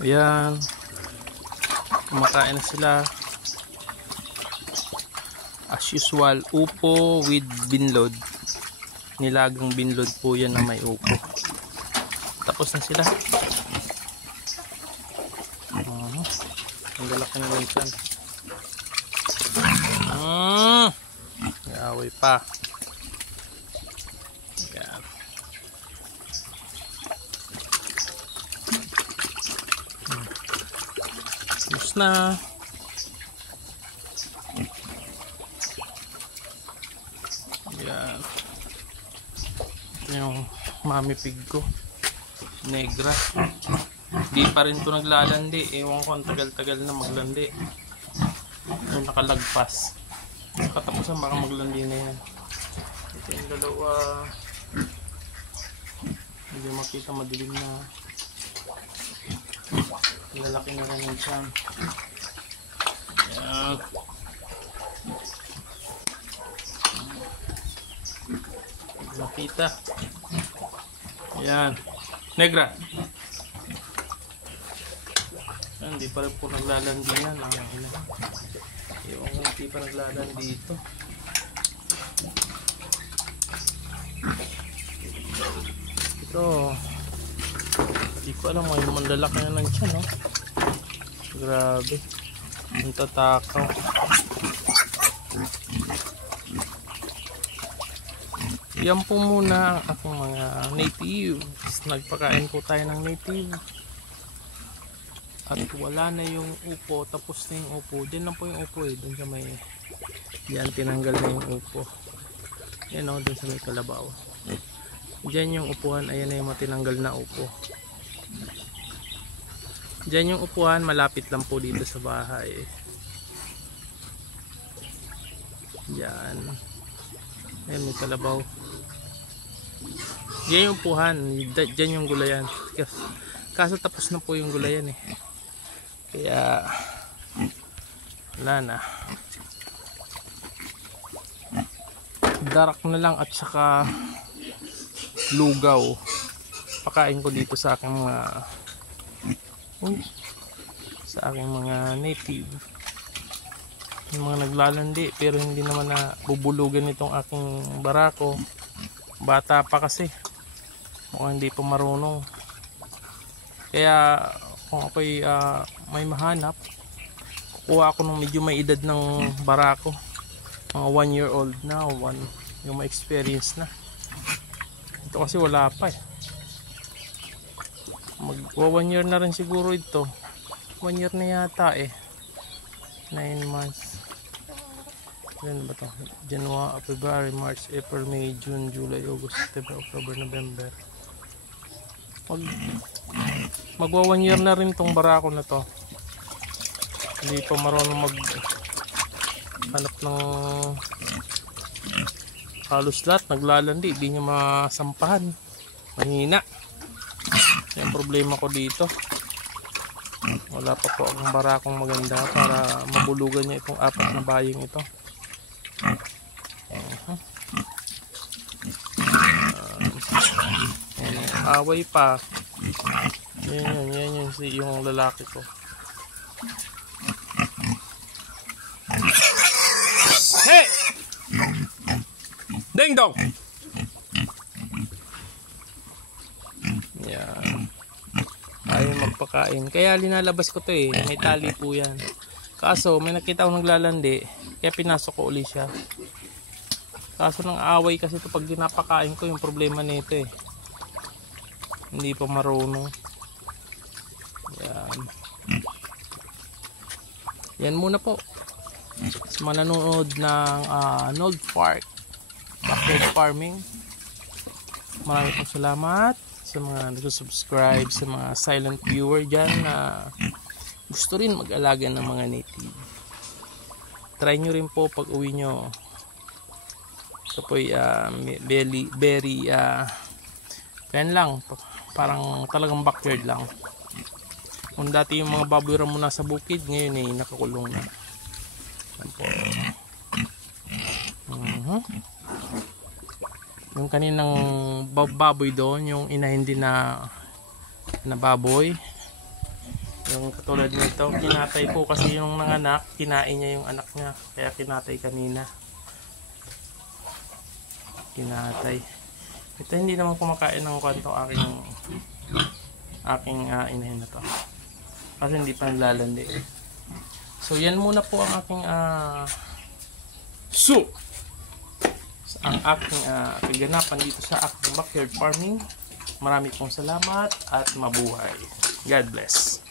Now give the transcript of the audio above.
Ayan. Kumakain na sila. As usual, upo with binlod. Nilagang binlod po yan na may upo. Tapos na sila. Ang lalaki na rin siya. May away pa. Ayan. Tapos na. Ayan. Ito yung mami pig ko. Negra. Di pa rin ito naglalandi. Ewan ko ang tagal-tagal na maglandi. Yung nakalagpas. Katapos ang baka maglandi na yan. Ito yung dalawa. Hindi makita, madilim na. Lalaki na rin yung tiyan. Ayan. Makita. Ayan. Negra. Hindi pa rin po naglalandi yan. Yung hindi pa naglalandi ito. Ito. Hindi ko alam yung mandalaki na lang siya, no? Grabe. Ang tatakaw. Yan po muna ang aking mga native. Nagpakain po tayo ng native. At wala na yung upo. Tapos na yung upo. Diyan lang po yung upo eh. Doon sa may... Diyan tinanggal na yung upo. Yan o. Doon sa may kalabaw. Diyan yung upuan. Ayan na yung matinanggal na upo. Diyan yung upuan. Malapit lang po dito sa bahay. Diyan. Ayan may kalabaw. Diyan yung upuhan. Diyan yung gulayan. Kaso tapos na po yung gulayan eh. Kaya wala na. Darak na lang at saka lugaw. Pakain ko dito sa aking mga native. Yung mga naglalandi pero hindi naman na bubulugan itong aking barako. Bata pa kasi. Mukhang hindi pa marunong. Kaya kung ako'y may mahanap, kukuha ako ng medyo may edad ng barako. Mga 1-year-old na, yung may experience na. Ito kasi wala pa eh. Magwa 1 year na rin siguro ito. 1 year na yata eh. 9 months. Ano ba ito? January, February, March, April, May, June, July, August, September, October, November. Magwa 1 year na rin tong barako na to. Hindi pa marunong hanap ng halos lahat naglalandi, hindi niya masampahan, mahina. Yung problema ko dito, wala pa po akong barakong maganda para mabulugan niya itong 4 na baying ito. Away pa. Yan yung lalaki ko. Hey! Ding dong! Yan. Ayaw magpakain. Kaya linalabas ko to eh. May tali po yan. Kaso may nakita akong naglalandi. Kaya pinasok ko uli siya. Kaso ng away kasi ito pag dinapakain ko yung problema nito eh. Hindi pa marunong. Yan. Yan muna po. Sa mga nanonood ng Nold Park Backyard Farming, maraming pong salamat sa mga nagsusubscribe, sa mga silent viewer dyan na gusto rin mag-alaga ng mga native. Try nyo rin po pag uwi nyo. Ito po very yan lang, parang talagang backyard lang. Kung dati yung mga baboy mo nasa bukid, ngayon ay nakakulong na. Yan po. Yung kaninang baboy doon, yung inahin din na baboy, Yung katulad nito, kinatay po kasi yung nanganak, kinain niya yung anak niya. Kaya kinatay kanina. Kinatay. Ito hindi naman kumakain ng kwanto aking inahin na to. Kasi hindi pa naglalandi. So yan muna po ang aking ang aking kaganapan dito sa aking backyard farming. Marami pong salamat at mabuhay. God bless.